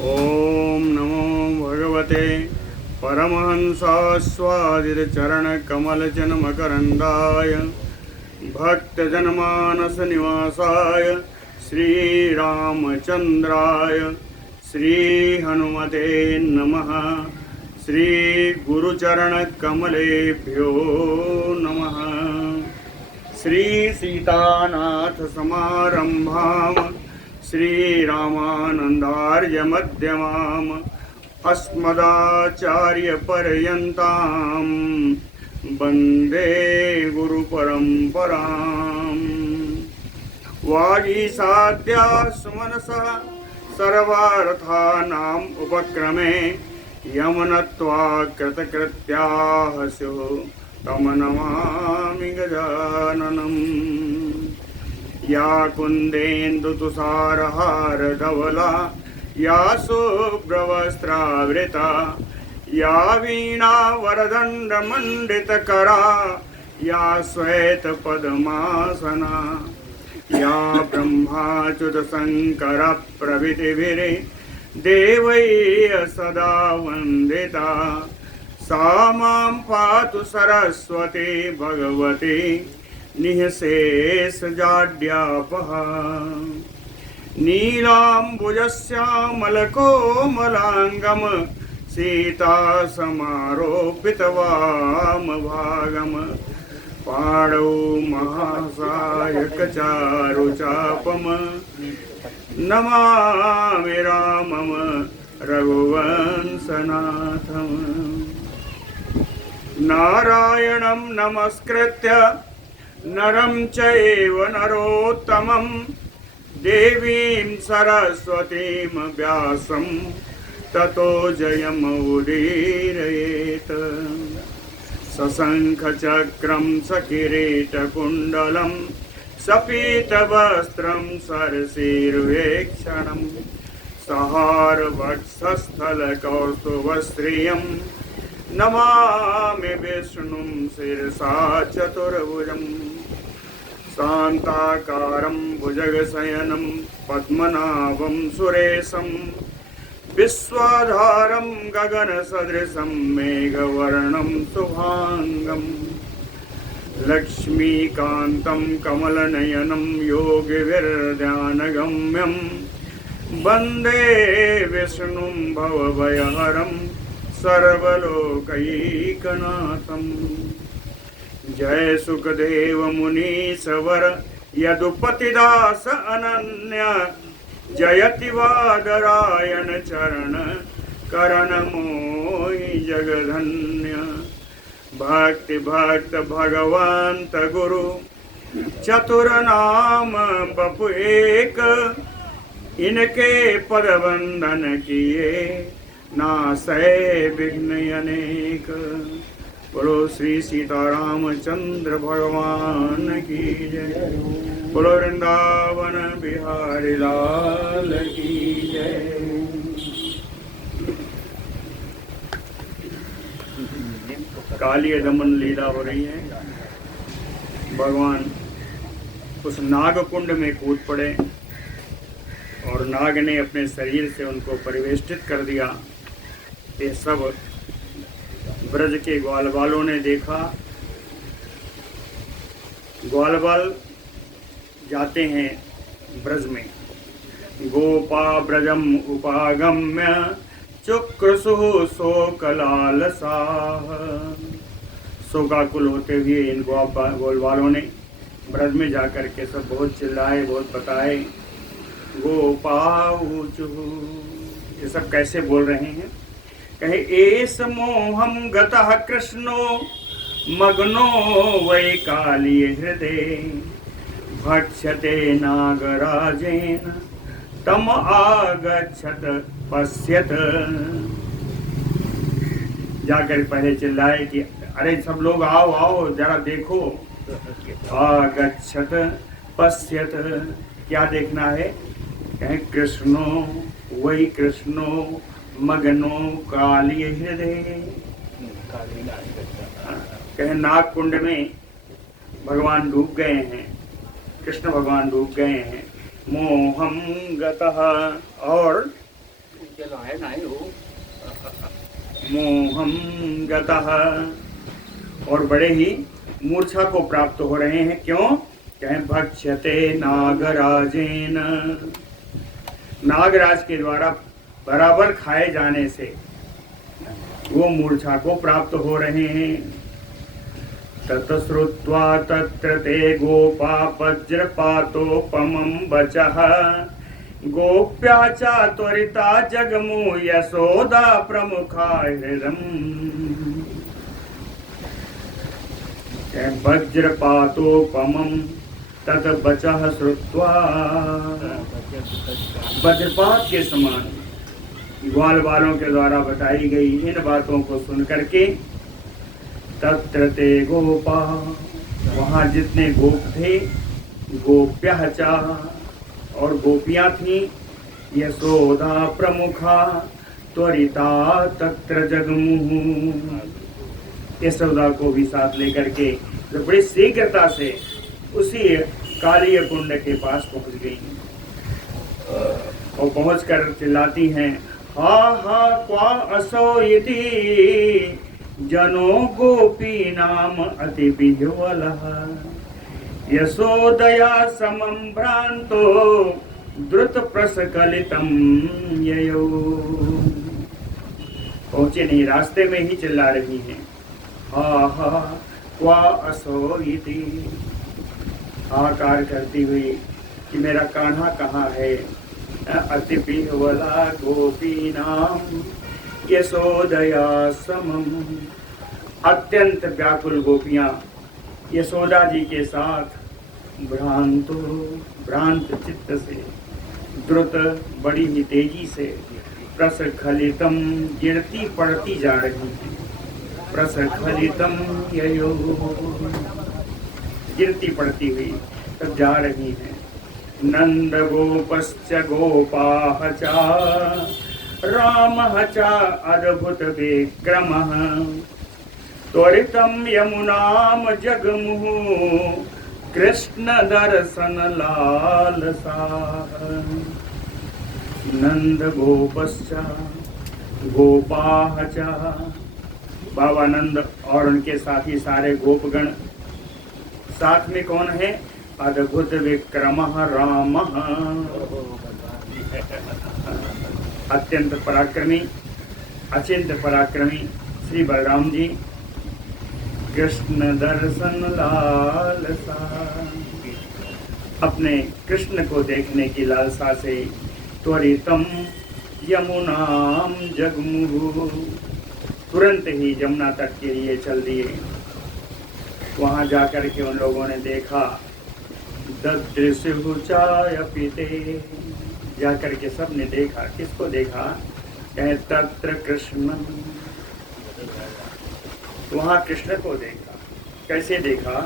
ओम नमो भगवते परमहंसास्वादितचरणकमलजनमकरन्दाय भक्तजनमानसनिवासाय श्रीरामचन्द्राय श्रीहनुमते नमः। श्रीगुरुचरणकमलेभ्यो नमः। श्रीसीतानाथसमारम्भां श्रीरामानन्दार्यमध्यमाम् अस्मदाचार्यपर्यन्तां वन्दे गुरुपरम्पराम्। वागीसाद्या सुमनसः सर्वार्थानाम् उपक्रमे यमनत्वा कृतकृत्याः स्युः तं नमामि गजाननम्। या कुन्देन्दुतुषारहारधवला या शुभ्रवस्त्रावृता या वीणावरदण्डमण्डितकरा या श्वेतपद्मासना या ब्रह्माच्युतशङ्करप्रभृतिभिर्देवैः सदा वन्दिता सा मां पातु सरस्वती भगवती निःशेषजाड्यापहा। नीलाम्बुजश्यामलकोमलाङ्गं सीतासमारोपितवामभागं पाणौ महासायकचारुचापं नमामि रामं रघुवंशनाथम्। नारायणं नमस्कृत्य नरं चैव नरोत्तमं देवीं सरस्वतीं व्यासं ततो जयमुदीरयेत्। सशङ्खचक्रं सकिरीटकुण्डलं सपीतवस्त्रं सरसीरुहेक्षणं सहारवक्षस्थलकौस्तुभश्रियं नमामि विष्णुं शिरसा चतुर्भुजम्। शान्ताकारं भुजगशयनं पद्मनाभं सुरेशं विश्वाधारं गगनसदृशं मेघवर्णं शुभाङ्गं लक्ष्मीकान्तं कमलनयनं योगिभिर्ध्यानगम्यं वन्दे विष्णुं भवभयहरं सर्वलोकैकनाथम्। जय सुखदेव मुनीश्वर यदुपतिदास अनन्य जयति वादरायण चरण करण मोहि जगधन्य। भक्ति भक्त भगवंत गुरु चतुर नाम बपु एक इनके पद वंदन किए नासै विघ्न अनेक। बोलो श्री सीतारामचंद्र भगवान की जय। बोलो वृंदावन बिहारी लाल की जय। काली दमन लीला हो रही है। भगवान उस नागकुंड में कूद पड़े और नाग ने अपने शरीर से उनको परिवेष्टित कर दिया। ये सब ब्रज के ग्वालवालों ने देखा। ग्वालवाल जाते हैं ब्रज में। गोपा ब्रजम उपागम्य चुक्रसु शोकलालसाः। शोकाकुल होते हुए इन ग्वालवालों ने ब्रज में जाकर के सब बहुत चिल्लाए, बहुत बताए। गोपाऊचुः, ये सब कैसे बोल रहे हैं? कहे एस मोहम गतः कृष्णो मग्नो वै काली हृदय भक्ष्यते नागराजेन तम आगच्छत पश्यत। जाकर पहले चिल्लाए कि अरे सब लोग आओ आओ जरा देखो। आगच्छत पश्यत, क्या देखना है? कहे कृष्णो वै कृष्णो मगनो काली हृदय। कहे नागकुंड में भगवान डूब गए हैं, कृष्ण भगवान डूब गए हैं। मोहम गतः, और चलो है नहीं हो मोहम गतः, और बड़े ही मूर्छा को प्राप्त हो रहे हैं। क्यों? कहें भक्ष्यते नागराजेन, नागराज के द्वारा बराबर खाए जाने से वो मूर्छा को प्राप्त हो रहे हैं। ततश्रुत्वा तत्र ते गोपा वज्रपातोपमं वचः, गोप्या च त्वरिता जगमु यशोदा प्रमुखा हृदम्। वज्रपातोपमं तत वचः श्रुत्वा, वज्रपात के समान ग्वाल वालों के द्वारा बताई गई इन बातों को सुन करके, तत्र ते गोपा, वहाँ जितने गोप थे, गोप्यः च, और गोपियाँ थीं, यशोदा प्रमुखा त्वरिता तत्र जगमुः, यशोदा को भी साथ लेकर के जो बड़ी शीघ्रता से उसी कालीय कुंड के पास पहुँच गई, और पहुँच कर चिल्लाती हैं, हा हा क्वा असो इति जनो गोपी नाम अति विह्वलः, यशोदया समं भ्रांतो द्रुत प्रस्खलितं ययो। पहुंचे नहीं, रास्ते में ही चिल्ला रही हैं, हा हा क्वा असो इति, हाहाकार करती हुई कि मेरा कान्हा कहाँ है। अति विह्वला गोपी नाम यशोदया समम, अत्यंत व्याकुल गोपियां यशोदा जी के साथ भ्रांत चित्त से, द्रुत बड़ी ही तेजी से, प्रस्खलितम गिरती पड़ती जा रही थी, प्रस्खलितम ययो, गिरती पड़ती हुई तब जा रही हैं। नंद गोपश्च गोपाः च रामः च अद्भुत विक्रमः, त्वरितं यमुनां जगमुः कृष्ण दर्शन लालसाः। नंद गोपश्च गोपाः च, बाबा नंद और उनके साथी सारे गोपगण, साथ में कौन है? अद्भुत विक्रमः रामः, अत्यंत पराक्रमी, अचिंत पराक्रमी श्री बलराम जी, कृष्ण दर्शन लालसा, अपने कृष्ण को देखने की लालसा से, त्वरितम यमुनाम जगमुहु, तुरंत ही यमुना तट के लिए चल दिए। वहां जाकर के उन लोगों ने देखा, ददृशु चायपि ते, जाकर के सब ने देखा। किसको देखा? कहे तत्र कृष्ण, वहाँ कृष्ण को देखा। कैसे देखा?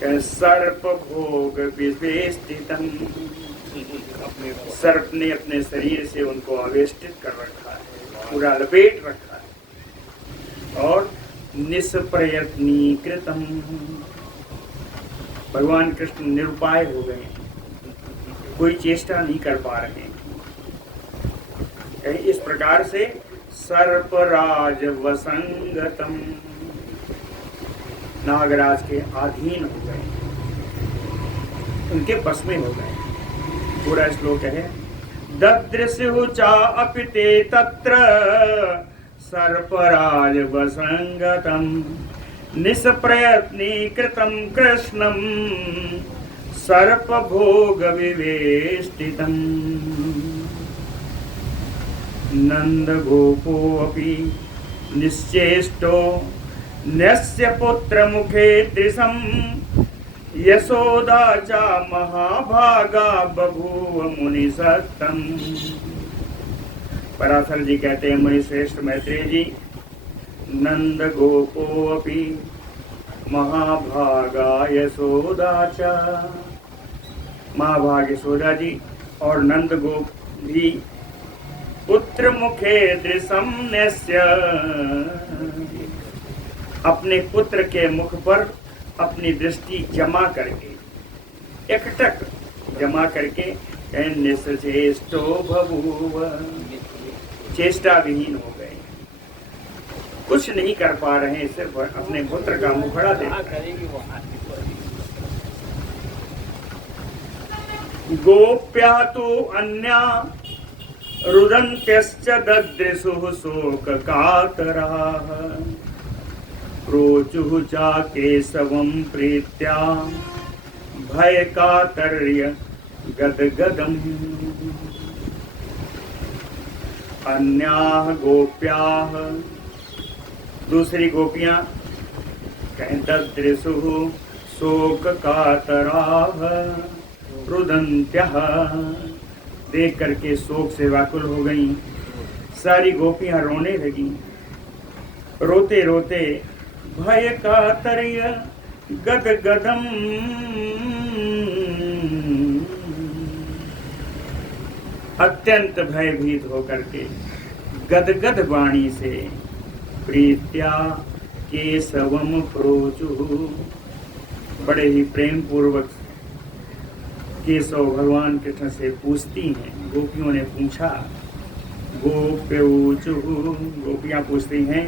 कहे सर्प भोग विवेष्टितम, सर्प ने अपने शरीर से उनको आवेष्टित कर रखा है, पूरा लपेट रखा है। और निष्प्रयत्नीकृतम, भगवान कृष्ण निरुपाय हो गए, कोई चेष्टा नहीं कर पा रहे। इस प्रकार से सर्पराज वसंगतम, नागराज के अधीन हो गए, उनके बस में हो गए। पूरा श्लोक है, ददृशु चा अपि ते तत्र सर्पराज वसंगतम निष्प्रयत्नीकृतं कृष्णं सर्पभोग विवेष्टितम्। नंद गोपोऽपि निश्चेष्टो न्यस्य पुत्र मुखे दृशं यशोदा च महाभागा बभूव मुनिसत्तम। पराशर जी कहते हैं, मुनि श्रेष्ठ मैत्रेय जी, नंद गोपोऽपि महाभागा यशोदा च, महाभाग यशोदा जी और नंद गोप भी पुत्र मुखे दृशम न्यस्य, अपने पुत्र के मुख पर अपनी दृष्टि जमा करके, एकटक जमा करके, निश्चेष्टो बभूव, चेष्टा विहीन हो गए, कुछ नहीं कर पा रहे हैं, सिर्फ अपने पुत्र का मुखड़ा देख। गोप्या तो अन्या रुदन्त्यश्च ददृशुः शोक कातराः प्रोचुः चा केशवं प्रीत्या भय कातर्य गदगदम्। अन्याः गोप्याः, दूसरी गोपियां कहें ददृशुः शोक कातराः रुदन्त्यः, देख करके शोक से व्याकुल हो गईं। सारी गोपियां रोने लगीं, रोते रोते भय कातर्य गदगदम्, अत्यंत भयभीत होकर के गदगद वाणी से प्रीत्या केशवम प्रोचुः, बड़े ही प्रेम पूर्वक केशव भगवान कृष्ण से पूछती हैं। गोपियों ने पूछा, गोप्यौचुः, गोपियां पूछती हैं,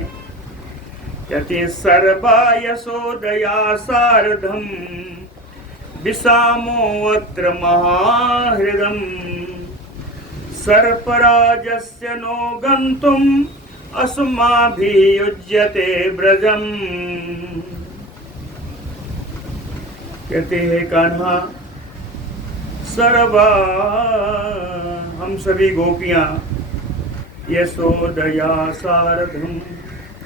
कहते सर्वा यशोदया सार्धम विषामोऽत्र महाहृदम् सर्पराजस्य नो गन्तुम् अस्माभियुज्यते ब्रजम्। कहते हैं कान्हा, सर्वा, हम सभी गोपियां यशोदया सार्धम,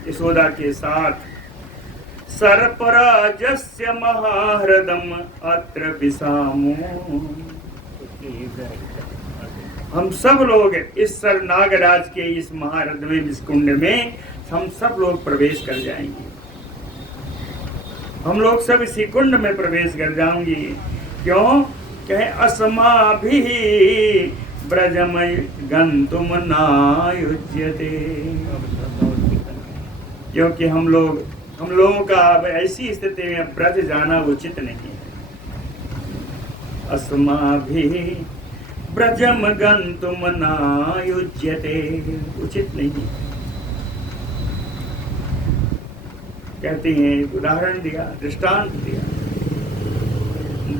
यशोदा के साथ सर्पराजस्य महाहृदम अत्र विषामो, हम सब लोग इस सर नागराज के इस महारथ में, इस कुंड में हम सब लोग प्रवेश कर जाएंगे, हम लोग सब इसी कुंड में प्रवेश कर जाएंगे। क्यों? कहे अस्माभिः ब्रजम गंतुम नायुज्यते, क्योंकि हम लोगों का अब ऐसी स्थिति में ब्रज जाना उचित नहीं है। अस्माभिः ब्रजम गंतुम नायुज्यते, उचित नहीं। कहते हैं, उदाहरण दिया, दृष्टांत दिया,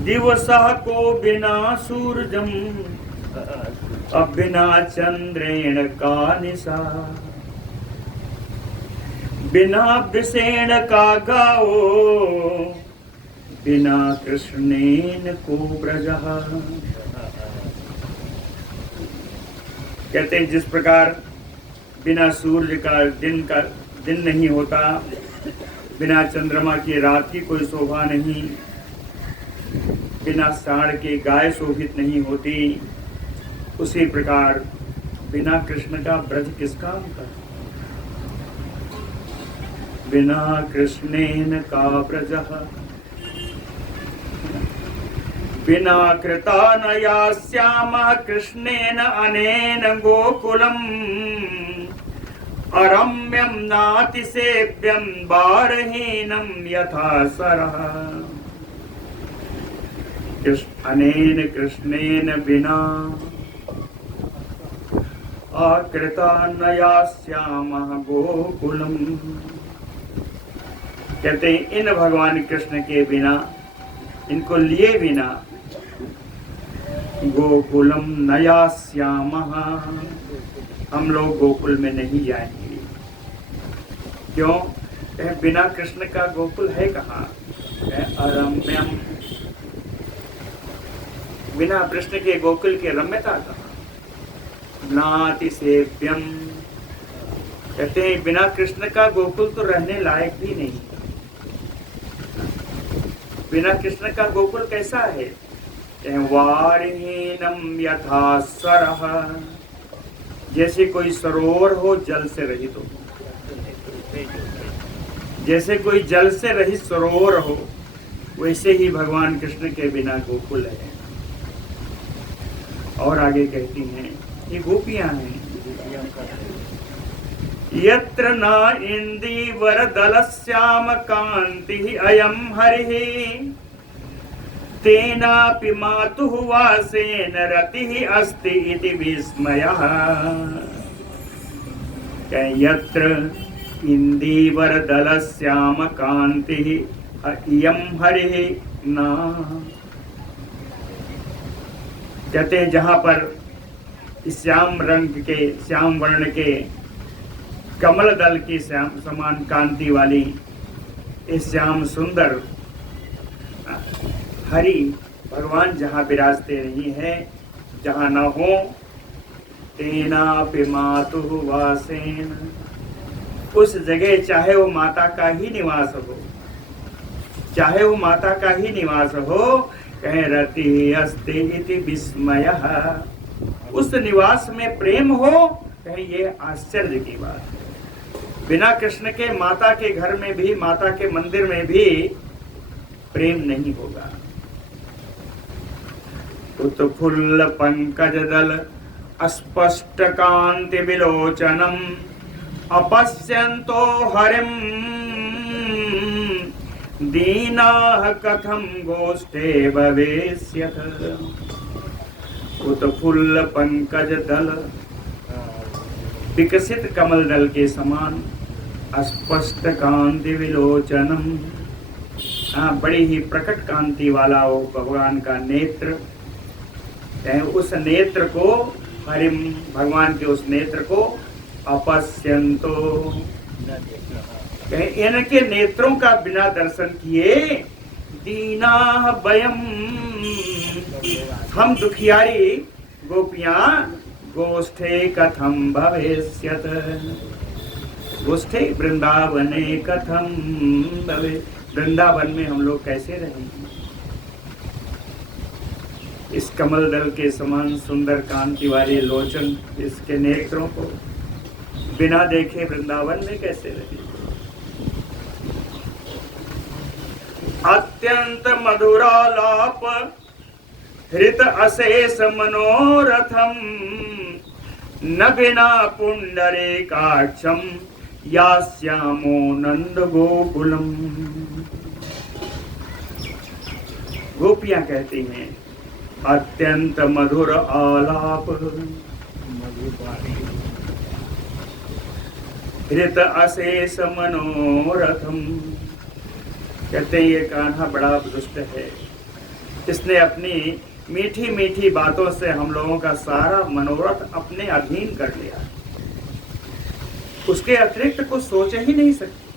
दिवसः को बिना सूरजम अब बिना चंद्रेण का निशा, बिना वृषेण का गाओ बिना कृष्णेन को ब्रजः। कहते हैं, जिस प्रकार बिना सूर्य का दिन नहीं होता, बिना चंद्रमा की रात की कोई शोभा नहीं, बिना साढ़ के गाय शोभित नहीं होती, उसी प्रकार बिना कृष्ण का ब्रज किस काम का। बिना कृष्णेन का ब्रजः बिना कृता न यास्यामः कृष्णेन अनेन गोकुलम् अरम्यं नातिसेव्यं बारहीनं यथा सरः। अनेन कृष्णेन बिना आकृता न यास्यामः गोकुलम्। कहते हैं, इन भगवान कृष्ण के बिना, इनको लिए बिना गोकुलम न यास्यामः, हम लोग गोकुल में नहीं जाएंगे। क्यों? बिना कृष्ण का गोकुल है कहाँ? अरम्यम, बिना कृष्ण के गोकुल की रम्यता कहाँ? नातिसेव्यम, कहते हैं बिना कृष्ण का गोकुल तो रहने लायक भी नहीं। बिना कृष्ण का गोकुल कैसा है? वारहीनम यथा सरः, जैसे कोई सरोवर हो जल से रहित हो, जैसे कोई जल से रहित सरोवर हो, वैसे ही भगवान कृष्ण के बिना गोकुल है। और आगे कहती हैं, ये गोपियां हैं, यत्र न इंदीवर दलस्याम कांति अयम हरिः तेनापि मातुः वासेन रतिः अस्ति इति विस्मयः। यत्र इंदीवर दल श्याम कांति इयं हरि ना। कहते हैं जहाँ पर श्याम रंग के, श्याम वर्ण के कमल दल की श्याम समान कांति वाली इस श्याम सुंदर हरि भगवान जहाँ विराजते नहीं है, जहाँ न हो, तेना पे मातु वासेन, उस जगह चाहे वो माता का ही निवास हो, चाहे वो माता का ही निवास हो, कहे रति अस्ते इति विस्मयः, उस निवास में प्रेम हो, कहे ये आश्चर्य की बात है। बिना कृष्ण के माता के घर में भी, माता के मंदिर में भी प्रेम नहीं होगा। उत्फुल्ल पंकज दल अस्पष्ट कांति विलोचनम अपश्यन्तो हरिम दीनाः कथम गोष्ठे भवेष्यथ। उत्फुल्ल पंकज दल, विकसित कमल दल के समान, अस्पष्ट कांति विलोचनम, बड़ी ही प्रकट कांति वाला वो भगवान का नेत्र, उस नेत्र को हरिम, भगवान के उस नेत्र को अपश्यन्तो, इनके नेत्रों का बिना दर्शन किए दीनाः वयम, हम दुखियारी गोपियां गोष्ठे कथम भवेष्यत, गोष्ठे वृंदावने कथम भवे, वृंदावन में हम लोग कैसे रहेंगे। इस कमल दल के समान सुंदर कांति वाले लोचन, इसके नेत्रों को बिना देखे वृंदावन में कैसे रहेंगे। अत्यंत मधुरालाप हृत अशेष मनोरथम न बिना पुंडरीकाक्षम यास्यामो नंद गोकुलम। गोपियां कहती हैं अत्यंत मधुर आलाप हृत अशेष मनोरथम, कहते हैं ये कान्हा बड़ा दुष्ट है, इसने अपनी मीठी मीठी बातों से हम लोगों का सारा मनोरथ अपने अधीन कर लिया, उसके अतिरिक्त कुछ सोच ही नहीं सकती।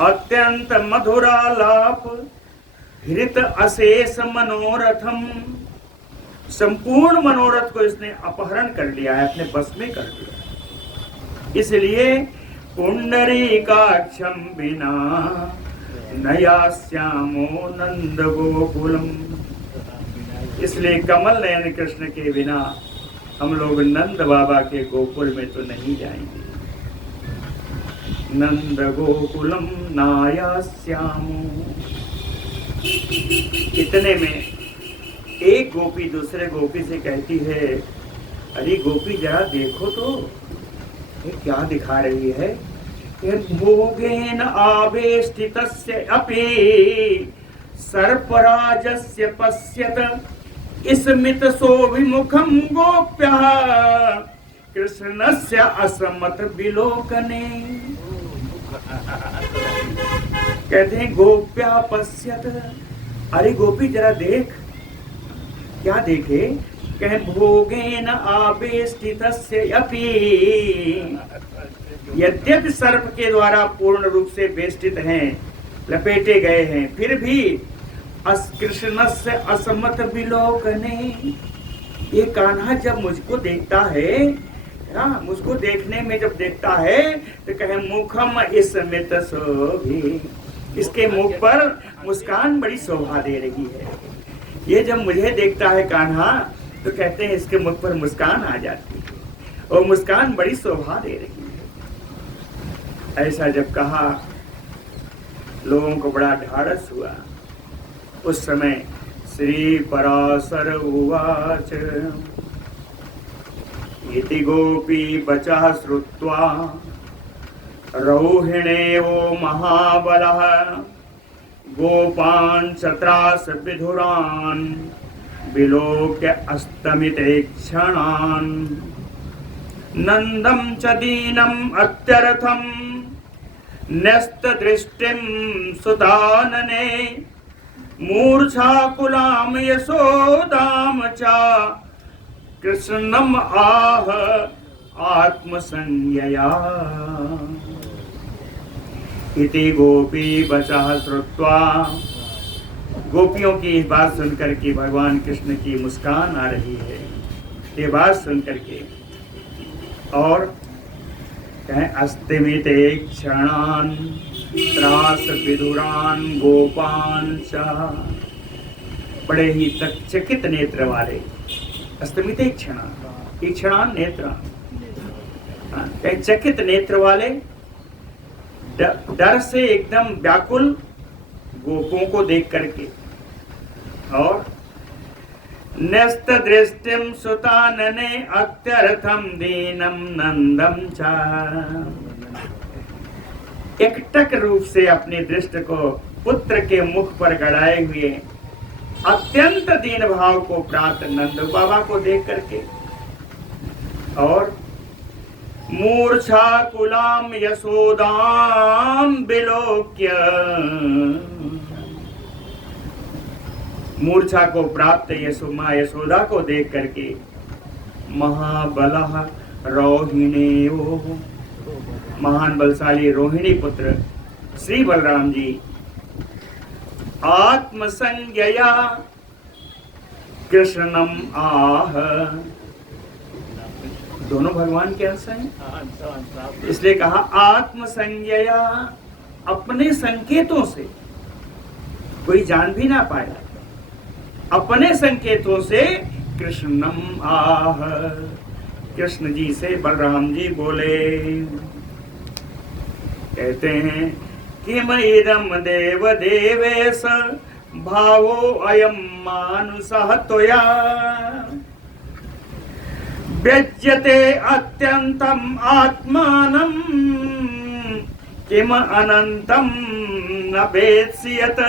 अत्यंत मधुरालाप हृत अशेष मनोरथम, संपूर्ण मनोरथ को इसने अपहरण कर लिया है, अपने बस में कर लिया। इसलिए पुंडरीकाक्षम बिना नयास्यामो नंद गोकुलम, इसलिए कमल नयन कृष्ण के बिना हम लोग नंद बाबा के गोकुल में तो नहीं जाएंगे। नंद गोकुलम नायास्यामो। इतने में एक गोपी दूसरे गोपी से कहती है, अरे गोपी जरा देखो तो ये क्या दिखा रही है। भोगेन आवेष्टितस्य अपि सर्पराजस्य पश्यत स्मित सोभिमुखम गोप्यः कृष्णस्य असमत विलोकने। कहते हैं गोप्या पश्यत, अरे गोपी जरा देख, क्या देखे। कहे भोगेन आवेष्टितस्य अपि, यद्यपि सर्प के द्वारा पूर्ण रूप से वेष्टित हैं, लपेटे गए हैं, फिर भी कृष्णस्य असमत विलोकने। ये कान्हा जब मुझको देखता है, मुझको देखने में जब देखता है तो कहे मुखम स्मित शोभि, इसके मुख पर मुस्कान बड़ी शोभा दे रही है। ये जब मुझे देखता है कान्हा तो कहते हैं इसके मुख पर मुस्कान आ जाती है और मुस्कान बड़ी शोभा दे रही है। ऐसा जब कहा लोगों को बड़ा ढाढ़स हुआ। उस समय श्री पराशर उवाच इति गोपी बचा श्रुत्वा रौहिणेवो महाबलः गोपान् चत्रास विधुरान् विलोक्य अस्तमिते क्षणान्। नंदम च दीनम अत्यर्थम न्यस्त दृष्टिम सुदानने मूर्छाकुलाम यशोदाम च कृष्णम आह आत्मसंज्ञया। इति गोपी बचः श्रुत्वा, गोपियों की इस बात सुनकर के भगवान कृष्ण की मुस्कान आ रही है, ये बात सुनकर के। और कहें अस्तिमिते क्षणान त्रास विदुरान गोपान चा, बड़े ही चकित नेत्र वाले, अस्तिमिते क्षणान नेत्रान, कहें चकित नेत्र वाले, डर से एकदम व्याकुल गोपों को देख करके। और न्यस्त दृष्टिम सुतानने अत्यर्थम दीनम नंदम चा, एकटक रूप से अपने दृष्टि को पुत्र के मुख पर गड़ाए हुए अत्यंत दीन भाव को प्राप्त नंद बाबा को देख करके। और मूर्छा कुलाम यशोदाम विलोक्य, मूर्छा को प्राप्त मां यशोदा को देख करके महाबलः रोहिणेयो, महान बलशाली रोहिणी पुत्र श्री बलराम जी आत्मसंज्ञया कृष्णम आह, दोनों भगवान के अंश हैं, इसलिए कहा आत्मसंज्ञया, अपने संकेतों से, कोई जान भी ना पाया, अपने संकेतों से कृष्णम आह, कृष्ण जी से बलराम जी बोले। कहते हैं कि इदम देव देवेश भावो अयम मानुषः त्वया व्यज्यते अत्यंतम आत्मानं किम अनंतम न वेत्स्यत।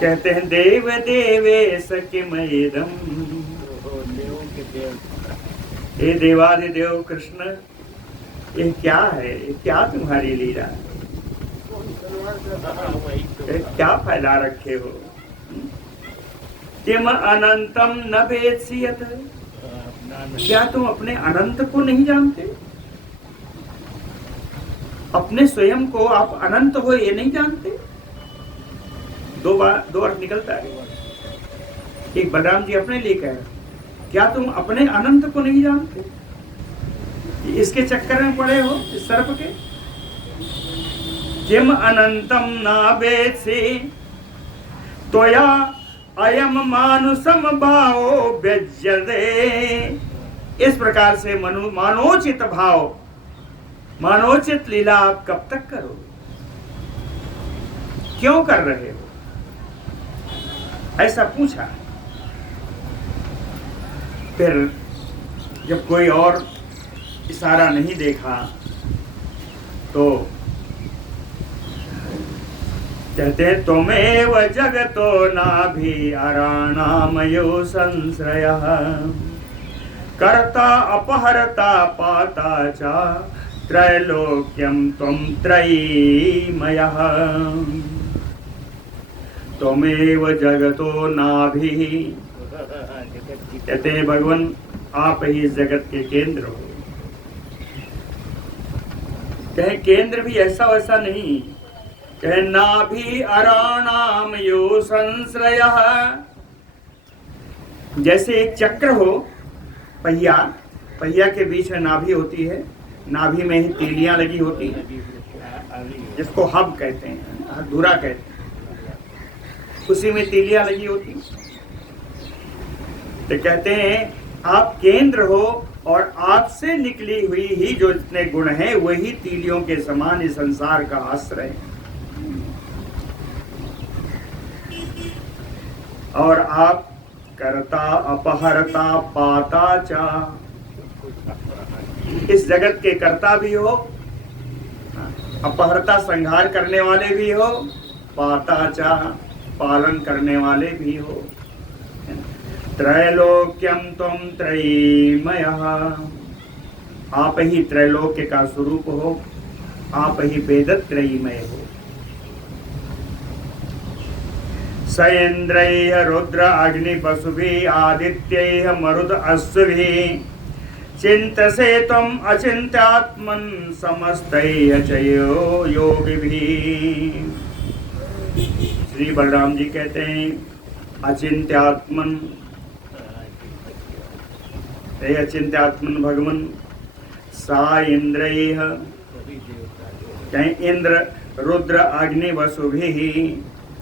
कहते हैं देव देवेश किम इदम, हे देवादिदेव कृष्ण, ये क्या है, ये क्या तुम्हारी लीला, क्या फैला रखे हो। किम अनंतम न वेत्स्यत, क्या तुम अपने अनंत को नहीं जानते, अपने स्वयं को आप अनंत हो ये नहीं जानते। दो अर्थ निकलता है। एक बलराम जी अपने लिए कह रहे, क्या तुम अपने अनंत को नहीं जानते, इसके चक्कर में पड़े हो इस सर्प के। किम अनंतम न वेत्सि त्वया अयम मानुषम भावो व्यज्यते। इस प्रकार से मानोचित भाव, मानोचित लीला आप कब तक करोगे, क्यों कर रहे हो, ऐसा पूछा। फिर जब कोई और इशारा नहीं देखा तो कहते हैं त्वमेव जगतो नाभि अराणामयो संश्रयः कर्ता अपहर्ता पाता च त्रैलोक्यं त्वं त्रयीमयः। त्वमेव जगतो नाभि, कहते हैं भगवान आप ही इस जगत के केंद्र हो। कहे केंद्र भी ऐसा वैसा नहीं, कहे नाभि अराणाम यो संश्रयः, जैसे एक चक्र हो, पहिया, पहिया के बीच में नाभि होती है, नाभि में ही तीलियां लगी होती हैं, जिसको हब कहते हैं, धुरा कहते हैं, उसी में तीलियां लगी होती। तो कहते हैं आप केंद्र हो और आपसे निकली हुई ही जो जितने गुण हैं वही तीलियों के समान इस संसार का आश्रय। और आप करता अपहरता पाता चा, इस जगत के कर्ता भी हो, अपहरता संहार करने वाले भी हो, पाता चा पालन करने वाले भी हो। त्रैलोक्यम त्वं त्रयीमयः, आप ही त्रैलोक्य का स्वरूप हो, आप ही वेदत्रयीमय हो। स इंद्रैः रुद्र अग्नि वसुभिः आदित्यैः मरुत अश्वभिः चिंतसे त्वम् अचिंत्यात्मन् समस्तैः च योगिभिः। श्री बलराम जी कहते हैं अचिंत्यात्मन, हे अचिंत्यात्मन भगवन, सा इंद्रैः, कहें इंद्र रुद्र अग्नि वसुभिः,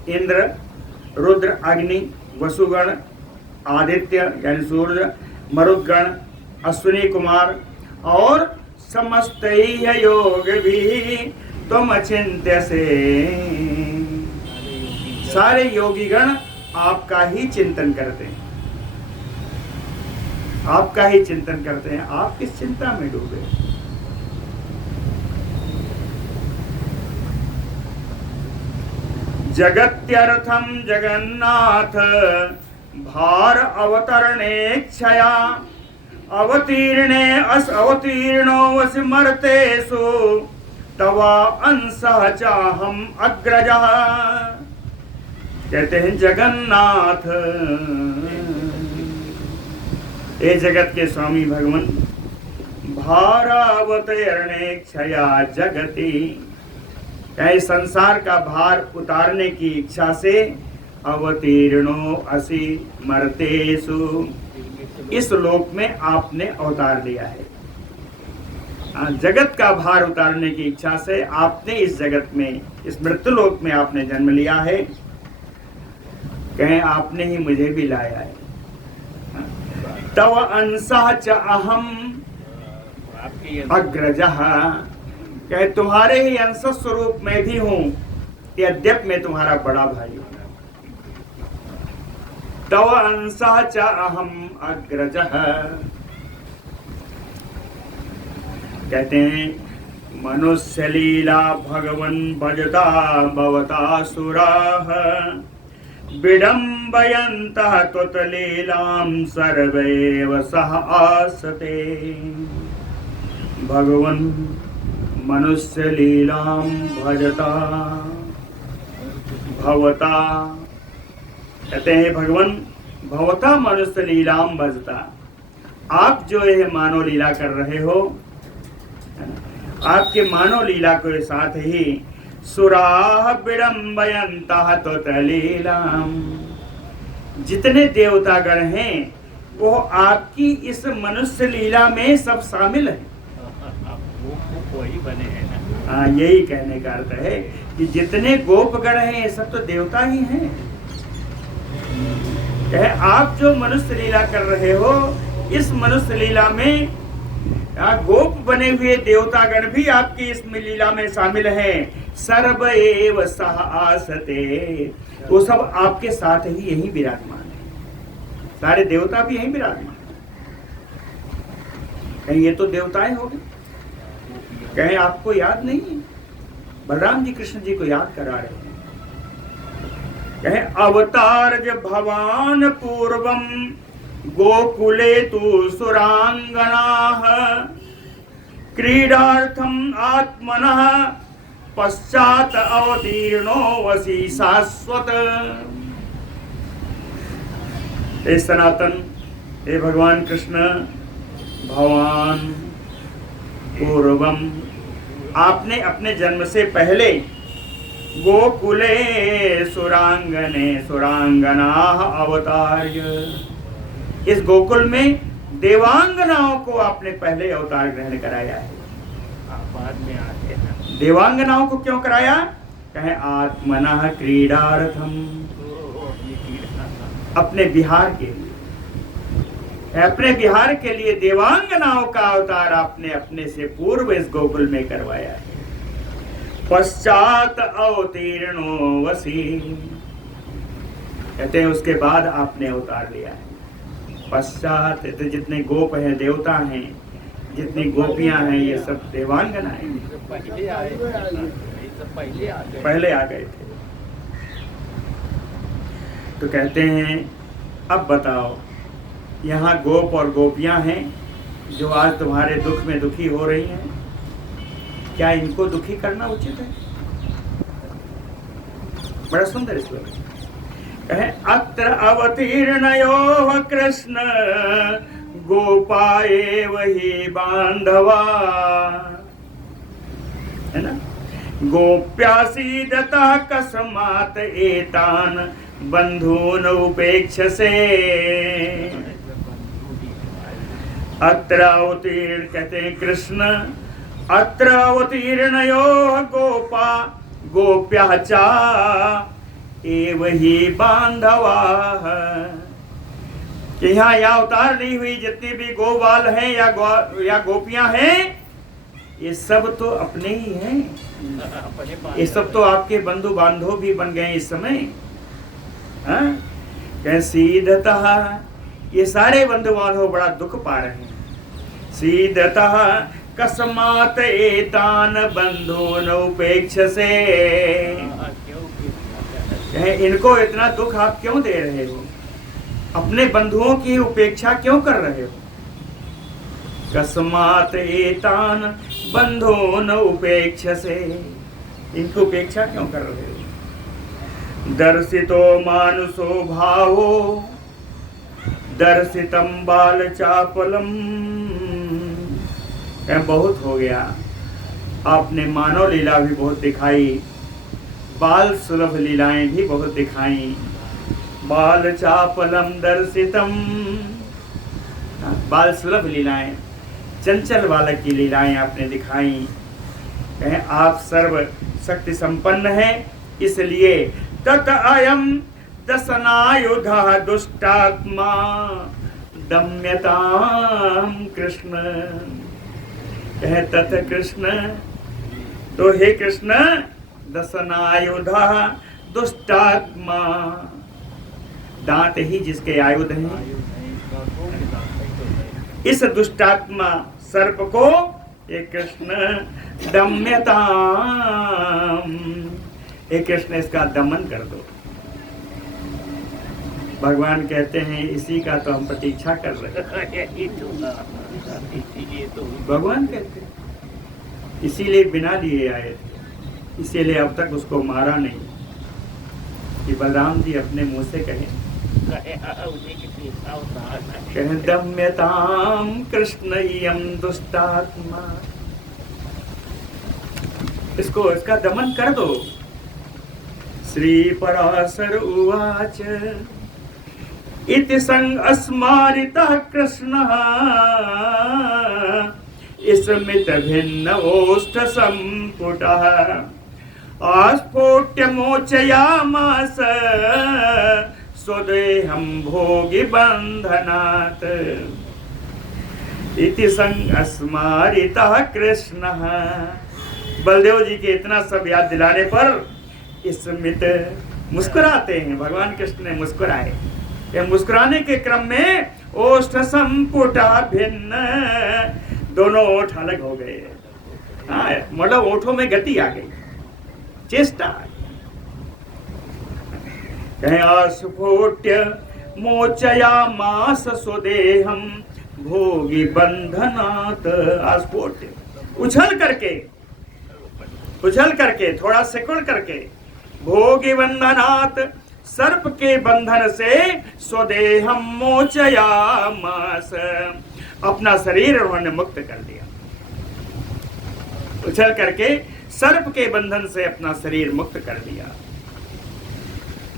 इंद्र रुद्र अग्नि वसुगण आदित्य यानी सूर्य मरुदगण अश्विनी कुमार और समस्त योग भी तुम अचिंत्य से, सारे योगीगण आपका ही चिंतन करते हैं, आपका ही चिंतन करते हैं। आप किस चिंता में डूबे? जगत्यर्थम जगन्नाथ भार अवतरणेच्छया अवतीर्णे अस अवतीर्णो वसि मर्तेषु तवा अंशः चाहम अग्रजः। कहते हैं जगन्नाथ, ये जगत के स्वामी भगवान, भारावतरणेच्छया जगति, यानी संसार का भार उतारने की इच्छा से अवतीर्णो असि मर्तेषु, इस लोक में आपने अवतार लिया है। जगत का भार उतारने की इच्छा से आपने इस जगत में, इस मृत्युलोक में आपने जन्म लिया है। कहें आपने ही मुझे भी लाया है। तव अंशः च अहम अग्रजः, कहे तुम्हारे ही अंश स्वरूप में भी हूं, यद्यप मैं तुम्हारा बड़ा भाई हूं। तव अंशः च अहम अग्रजः, कहते हैं मनुष्य लीला भगवन् भजता भवता सुराः विडम्बयन्तः त्वत्लीलां सर्वैव सह आसते। भगवन् मनुष्य लीलां भजता भवता, कहते हैं भगवान भवता मनुष्य लीलां भजता, आप जो है मानव लीला कर रहे हो, आपके मानव लीला के साथ ही सुराः विडम्बयन्तः त्वत्लीलां, जितने देवतागण हैं वो आपकी इस मनुष्य लीला में सब शामिल है। वही बने हैं ना। हाँ, यही कहने का अर्थ है कि जितने गोपगण हैं ये सब तो देवता ही हैं। कहे आप जो मनुष्य लीला कर रहे हो, इस मनुष्य लीला में गोप बने हुए देवतागण भी आपकी इस लीला में शामिल हैं। सर्व एव सह आसते, वो सब आपके साथ ही यही विराजमान है, सारे देवता भी यही विराजमान है। कहीं ये तो देवताएं हो गए, कहें आपको याद नहीं है? बलराम जी कृष्ण जी को याद करा रहे हैं। कहें अवतारज भवान पूर्वम गोकुले तु सुरांगनाः क्रीडार्थम आत्मनः पश्चात अवतीर्णो वसी शाश्वत। हे सनातन, हे भगवान कृष्ण, भगवान पूर्वम, आपने अपने जन्म से पहले गोकुले सुरांगने सुरांगनाः अवतार्य, इस गोकुल में देवांगनाओं को आपने पहले अवतार ग्रहण कराया है। आप बाद में आते हैं। देवांगनाओं को क्यों कराया? कहे आत्मनः क्रीडार्थम, अपने विहार के लिए, अपने विहार के लिए देवांगनाओं का अवतार आपने अपने से पूर्व इस गोकुल में करवाया है। पश्चात अवतीर्णो वसी, कहते हैं उसके बाद आपने अवतार लिया है। पश्चात तो जितने गोप हैं, देवता हैं, जितनी गोपियां हैं, ये सब देवांगना हैं, पहले आ गए थे। तो कहते हैं अब बताओ यहाँ गोप और गोपियां हैं जो आज तुम्हारे दुख में दुखी हो रही हैं, क्या इनको दुखी करना उचित है? बड़ा सुंदर श्लोक है। अत्र अवतीर्णयोः कृष्ण गोपा एव हि बांधवा, है ना। गोप्यासीदतः कस्मात् एतान् बंधून् उपेक्षसे। अत्र अवतीर्ण कहते हैं कृष्ण, अत्र अवतीर्णयोः गोपा गोप्यः च एव हि बांधवाः। कि यहाँ यह अवतार ली हुई जितनी भी गोपाल हैं या गोपियां हैं, ये सब तो अपने ही हैं। ये सब तो आपके बंधु बांधव भी बन गए इस समय। सीधतः ये सारे बंधु बांधव बड़ा दुख पा रहे हैं। सीधतः कस्मात् एतान् बंधून् उपेक्षसे, इनको इतना दुख आप क्यों दे रहे हो? अपने बंधुओं की उपेक्षा क्यों कर रहे हो? कस्मात् एतान् बंधून् उपेक्षसे, इनको उपेक्षा क्यों कर रहे हो? दर्शितो मानुषो भावो दर्शितम बाल चापलम। बहुत हो गया, आपने मानव लीला भी बहुत दिखाई, बाल सुलभ लीलाएं भी बहुत दिखाई। बाल चापलम दर्शितम, बाल सुलभ लीलाएं, चंचल बालक की लीलाएं आपने दिखाई। कहें आप सर्व शक्ति संपन्न हैं, इसलिए तत अयम दशनायुधः दुष्टात्मा दम्यताम कृष्ण। कहे तथ कृष्ण, तो हे कृष्ण, दशनायुधः दुष्टात्मा, दांत ही जिसके आयुध हैं, इस दुष्टात्मा सर्प को हे कृष्ण दम्यताम, हे कृष्ण इसका दमन कर दो। भगवान कहते हैं इसी का तो हम प्रतीक्षा कर रहे हैं। भगवान कहते हैं इसीलिए बिना लिए आए थे, इसीलिए अब तक उसको मारा नहीं। कि बलराम जी अपने मुंह से कहें दम्यताम कृष्ण यम दुष्टात्मा, इसको इसका दमन कर दो। श्री पराशर उवाच इति संग अस्मारितः कृष्णः स्मित भिन्न ओष्ठ संपुटः आस्फोट्य मोचयामास स्वदेहं भोगि बंधनात्। इति संग अस्मारितः कृष्णः, बलदेव जी के इतना सब याद दिलाने पर स्मित, मुस्कुराते हैं। भगवान कृष्ण ने मुस्कुराए। ये मुस्कुराने के क्रम में ओष्ठ संपुटा भिन्न, दोनों ओठ अलग हो गए। हाँ, मतलब ओठों में गति आ गई, चेष्टा। कहें आस्फोट्य मोचयामास स्वदेहं भोगी बंधनात्। आस्फोट्य उछल करके थोड़ा सिकुड़ करके, भोगी बंधनात् सर्प के बंधन से, स्वदेहं मोचयामास अपना शरीर उन्होंने मुक्त कर दिया। उछल करके सर्प के बंधन से अपना शरीर मुक्त कर दिया।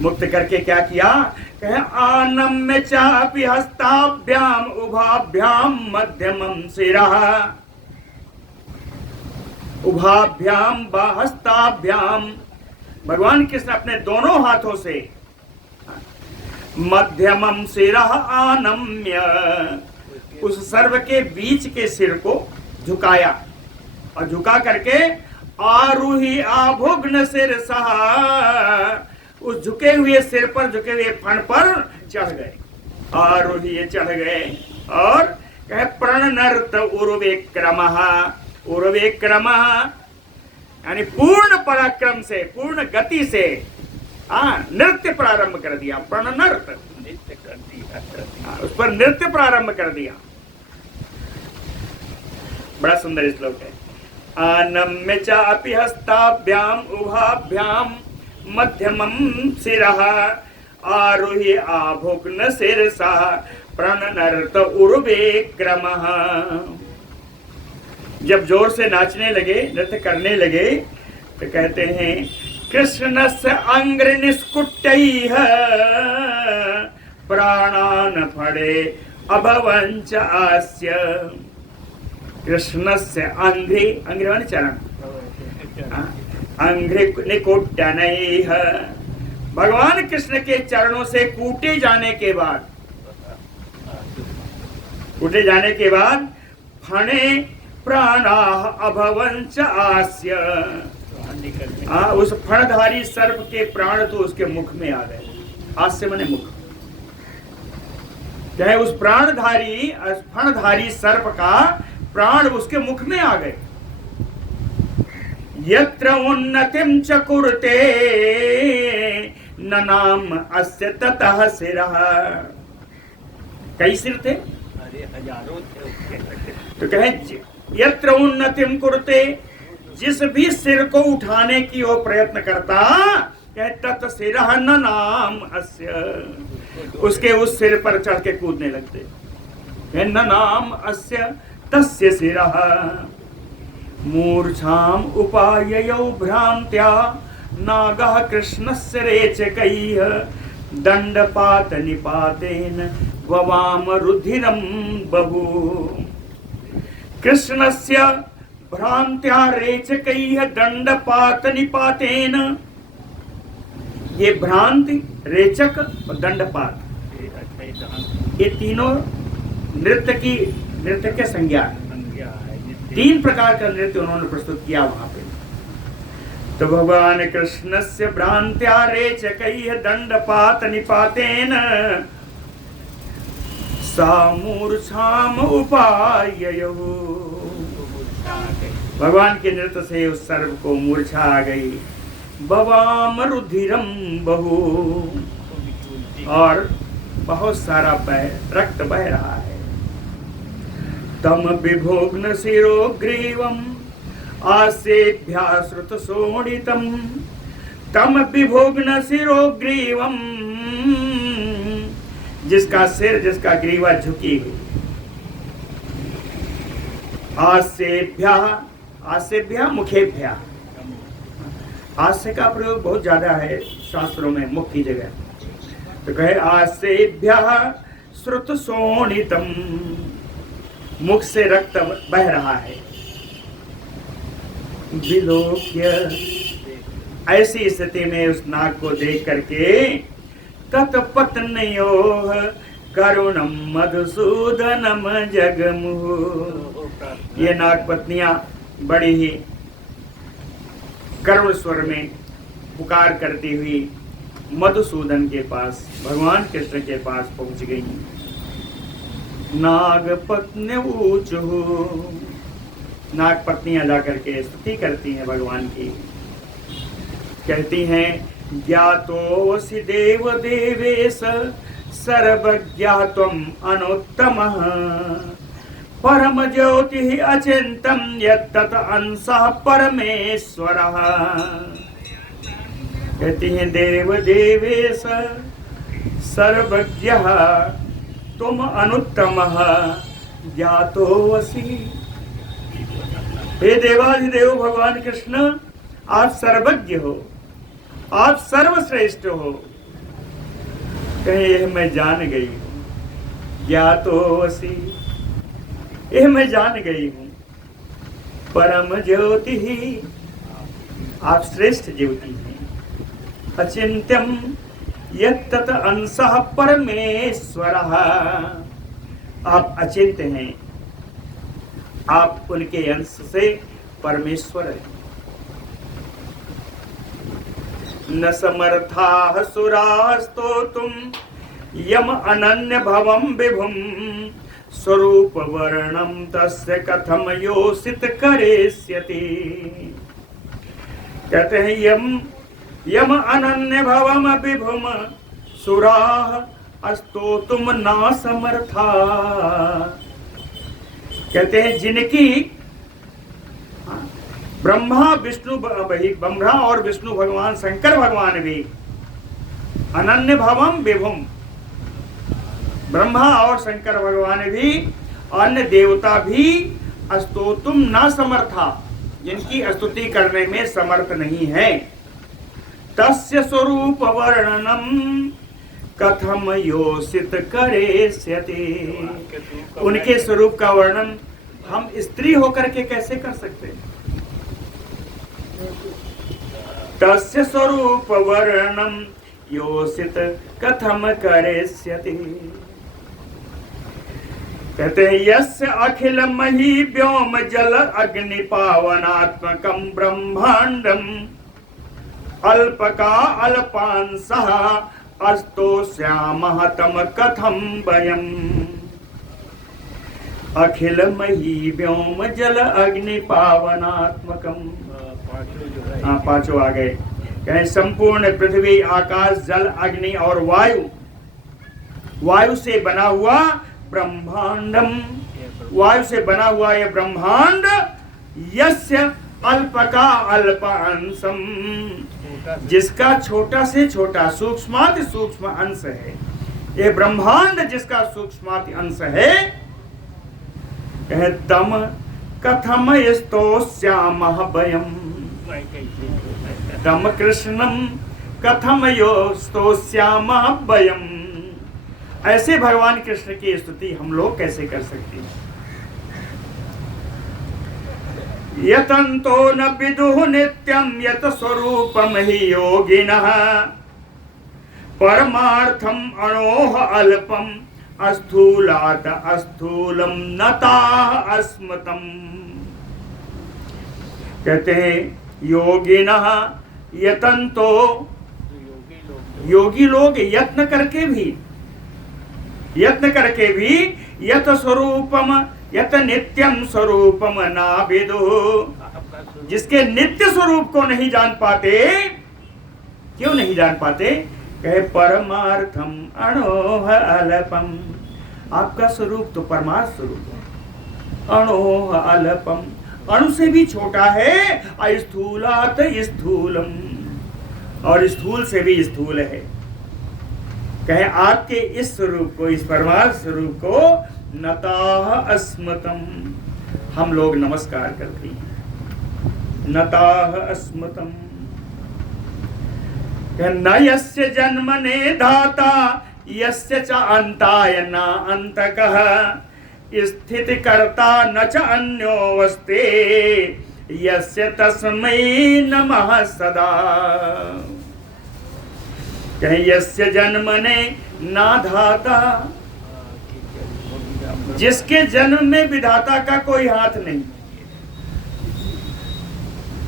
मुक्त करके क्या किया? कहे आनम्य चापि हस्ताभ्याम उभाभ्याम मध्यमं शिरः, उभाभ्याम हस्ताभ्याम, भगवान कृष्ण अपने दोनों हाथों से मध्यमम शिरः आनम्य, उस सर्व के बीच के सिर को झुकाया, और झुका करके आरूही आभुग्न सिर सहा, उस झुके हुए सिर पर, झुके हुए फण पर चढ़ गए। आरूही चढ़ गए और कहे प्रणनर्त उर्विक्रमः, उर्विक्रमः यानी पूर्ण पराक्रम से, पूर्ण गति से नृत्य प्रारंभ कर दिया। प्रणनर्त, नृत्य कर दिया। उस पर नृत्य प्रारंभ कर दिया। बड़ा सुंदर श्लोक है। आनम्य चापि हस्ताभ्याम उभाभ्याम मध्यमं शिरः आरुह्य आभुग्न शिरसा प्रणनर्त उर्विक्रमः। जब जोर से नाचने लगे, नृत्य करने लगे, तो कहते हैं कृष्णस्य अंग्र निष्कुट्टैः प्राणान फड़े अभवंच आस्य। कृष्णस्य अंघ्रि, अंघ्रि माने चरण, अंघ्रि निकुट्टनैः, भगवान कृष्ण के चरणों से कूटे जाने के बाद, कूटे जाने के बाद फणे प्राणाः अभवंच आस्य। उस फणधारी सर्प के प्राण तो उसके मुख में आ गए। आस्य माने मुख। चाहे उस फणधारी सर्प का प्राण उसके मुख में आ गए। यत्र उन्नतिं च कुरुते न नाम अस्य ततः शिरः। कई सिर थे? अरे हजारों थे उसके। तो कहे यत्र उन्नतिं कुरुते, जिस भी सिर को उठाने की वो प्रयत्न करता, कहे तत् शिरः न नाम अस्य, उसके उस सिर पर चढ़ के कूदने लगते। न नाम अस्य तस्य शिरः मूर्छाम उपाययौ भ्रांत्या नागः कृष्णस्य रेचकैः दंडपात निपातेन ववाम रुधिरं बहु। कृष्णस्य भ्रांत्या रेचकैः दंडपात निपातेन, ये भ्रांति, रेचक और दंडपात, ये तीनों नृत्य के संज्ञा है। तीन प्रकार का नृत्य उन्होंने प्रस्तुत किया वहां पे। तो भगवान कृष्णस्य भ्रांत्या रेचकैः दंडपात निपातेन सा मूर्छाम उपाययौ। भगवान के नृत्य से उस सर्व को मूर्छा आ गई। बवाम रुधिरम बहु, और बहुत सारा रक्त बह रहा है। तम विभोग्न शिरो ग्रीवम आसेभ्याश्रुत शोणितम, तम विभोग्न शिरो ग्रीवम, जिसका सिर, जिसका ग्रीवा झुकी हुई। आसेभ्या, आसेभ्या मुखेभ्या, हास्य का प्रयोग बहुत ज्यादा है शास्त्रों में, मुख की जगह। तो कहे आसेभ्या श्रुत शोणितम, मुख से रक्त बह रहा है। विलोक्य, ऐसी स्थिति में उस नाग को देख करके तत्पत्न्योः करुणम मधुसूदनम जगमुः। ये नाग पत्नियां बड़ी ही करुण स्वर में पुकार करती हुई मधुसूदन के पास, भगवान कृष्ण के पास पहुंच गई। नागपत्नी ऊचुः, नाग पत्नियां जाकर के स्तुति करती हैं भगवान की। कहती हैं ज्ञातोऽसि देव देवेश सर्वज्ञा त्वम् अनुत्तमः परम ज्योतिः अचिन्त्यं यत्तत् अंशः परमेश्वरः। कहती हैं देव देवेश सर्वज्ञः तुम अनुत्तमः ज्ञातोऽसि। हे देवाधिदेव भगवान कृष्ण, आप सर्वज्ञ हो, आप सर्वश्रेष्ठ हो। कहे यह मैं जान गई हूँ। ज्ञातोऽसि, यह मैं जान गई हूँ। परम ज्योति ही, आप श्रेष्ठ ज्योति हैं। अचिंत्यम यत्तत् अंशः परमेश्वरः, आप अचिंत्य हैं, आप उनके अंश से परमेश्वर हैं। न समर्थाः सुराः स्तोतुं यम अनन्य भवं विभुं स्वरूप वर्णं तस्य कथम योषित करिष्यति। कहते हैं यम अनन्य भवम विभुम सुराः अस्तोतुम न समर्था। कहते हैं जिनकी ब्रह्मा और विष्णु भगवान शंकर भगवान भी अनन्य भवम विभुम, ब्रह्मा और शंकर भगवान भी अन्य देवता भी स्तोतुम न समर्था, जिनकी स्तुति करने में समर्थ नहीं है। तस्य स्वरूप वर्णनम कथम योषित करेष्यति। उनके स्वरूप का वर्णन हम स्त्री होकर के कैसे कर सकते हैं? तस्य स्वरूप वर्णनम योषित कथम करेष्यति। कहते हैं यस्य अखिल मही व्योम जल अग्नि पावनात्मकम ब्रह्मांडम अल्पका अल्पांसः अस्तोष्यामः तम कथम वयम्। अखिल मही व्योम जल अग्नि पावनात्मकम, पांचों आ गए। कहें संपूर्ण पृथ्वी आकाश जल अग्नि और वायु से बना हुआ ब्रह्मांडम, वायु से बना हुआ यह ब्रह्मांड यस्य अल्पका अल्प अंशम, जिसका छोटा से छोटा सूक्ष्माति सूक्ष्म अंश है। ये ब्रह्मांड जिसका सूक्ष्माति अंश है, तम कथम स्तोष्यामः वयम्। तम कृष्णम कथम स्तोष्यामः वयम्। ऐसे भगवान कृष्ण की स्तुति हम लोग कैसे कर सकते हैं? यतन्तो न विदुः नित्यं यत स्वरूपम हि योगिनः परमार्थम अणोः अल्पम अस्थूलात् अस्थूलम नताः अस्मतम्। कहते हैं योगिनः यतन्तो, योगी लोग यत्न करके भी यत स्वरूपम यत नित्यम स्वरूपम ना विदुः, जिसके नित्य स्वरूप को नहीं जान पाते। क्यों नहीं जान पाते? कहे परमार्थम अणोह अल्पम, आपका स्वरूप तो परमार्थ स्वरूप है। अणोह अल्पम, अणु से भी छोटा है। अस्थूलात् स्थूलम, और स्थूल से भी स्थूल है। कहे आपके इस स्वरूप को, इस परमार्थ स्वरूप को नताः अस्मतम, हम लोग नमस्कार करते हैं। नताः अस्मतम। न यस्य जन्मने धाता यस्य च अंताय न अंतकः स्थिति कर्ता न च अन्योऽस्ते यस्य तस्मै नमः सदा। कहे यस्य जन्मने ना धाता, जिसके जन्म में विधाता का कोई हाथ नहीं,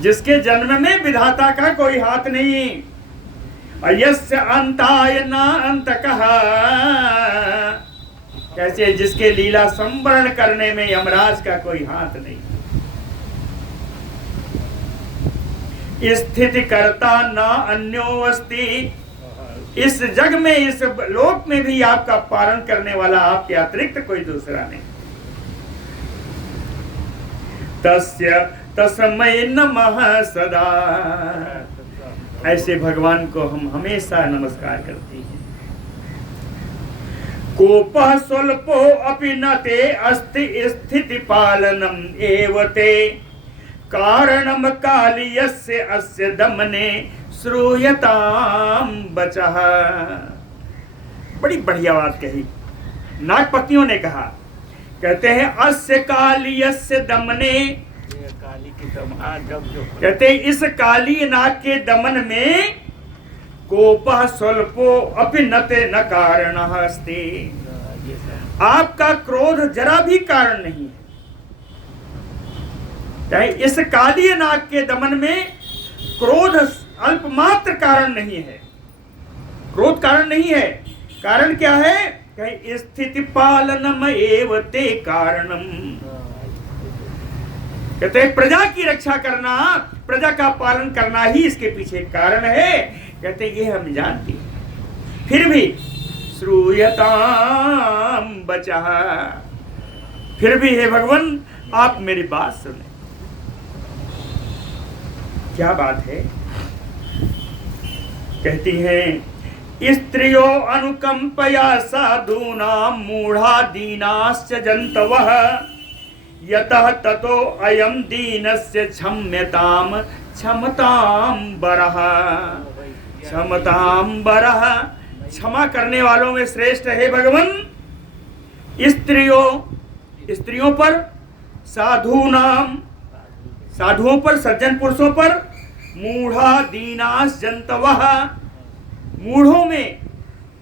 जिसके जन्म में विधाता का कोई हाथ नहीं। यस्य अंताय न अंतकः, कैसे? जिसके लीला संवरण करने में यमराज का कोई हाथ नहीं। स्थिति करता न अन्योऽस्ति, इस जग में, इस लोक में भी आपका पालन करने वाला आपके अतिरिक्त कोई दूसरा नहीं। तस्य तस्मै नमः सदा। ऐसे भगवान को हम हमेशा नमस्कार करते हैं। कोपः स्वल्पो अपि न ते अस्ति स्थिति पालनम एव ते कारणम कालियस्य अस्य दमने श्रूयताम बचः। बड़ी बढ़िया बात कही नागपतियों ने कहा। कहते हैं अस्य कालियस्य दमने, काली की दम कहते हैं इस काली नाग के दमन में कोपः स्वल्पो अपि नते न कारणः अस्ति, आपका क्रोध जरा भी कारण नहीं है। इस काली नाग के दमन में क्रोध अल्पमात्र कारण नहीं है। क्रोध कारण नहीं है। कारण क्या है? कहीं स्थिति पालनम एव ते कारणम। कहते हैं प्रजा की रक्षा करना, प्रजा का पालन करना ही इसके पीछे कारण है। कहते हैं ये हम जानते हैं, फिर भी श्रूयताम बचः। फिर भी हे भगवान आप मेरी बात सुने। क्या बात है? कहती हैं स्त्रियो अनुकंपया साधूनां मूढ़ा दीनाश्च जंतवः यतः ततो अयम दीनस्य क्षम्यताम क्षमताम बरः। क्षमताम बरः, क्षमा करने वालों में श्रेष्ठ है भगवान। स्त्रियों पर, साधूनाम साधुओं पर, सज्जन पुरुषों पर, मूढ़ा दीनास जंतवः मूढ़ों में,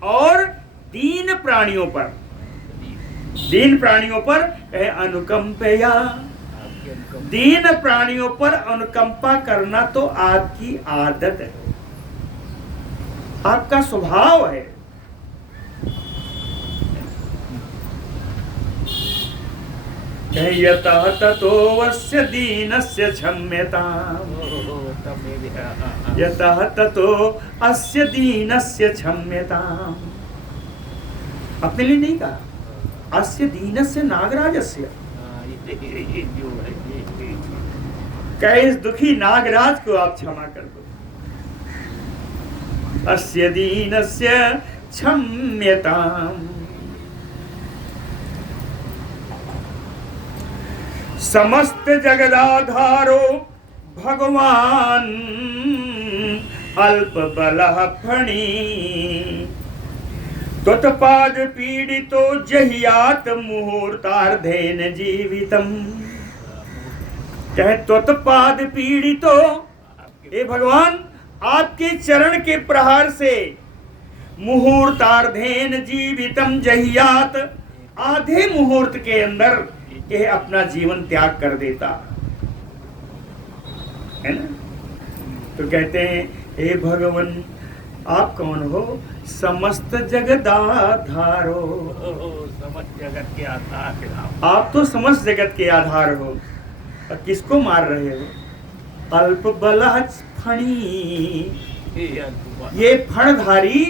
और दीन प्राणियों पर, दीन प्राणियों पर अनुकंपया। दीन प्राणियों पर अनुकंपा करना तो आपकी आदत है, आपका स्वभाव है। यतः ततो वस्य दीनस्य क्षम्यताम्। यतः ततो अस्य दीनस्य क्षम्यताम्। अपने लिए नहीं कहा, अस्य दीनस्य नागराजस्य। कहे इस दुखी नागराज को आप क्षमा कर दो। अस्य दीनस्य क्षम्यताम्। समस्त जगदाधारो भगवान अल्प बलः फणी त्वत्पाद पीड़ितो जहियात मुहूर्तार्धेन जीवितम। कहे त्वत्पाद पीड़ितो, हे भगवान आपके चरण के प्रहार से मुहूर्तार्धेन जीवितम जहियात, आधे मुहूर्त के अंदर यह अपना जीवन त्याग कर देता है ना। तो कहते हैं हे भगवान आप कौन हो? समस्त जगदाधारो, समस्त जगत के आधार। आप तो समस्त जगत के आधार हो। और किसको मार रहे हो? अल्प बलः फणी, ये फणधारी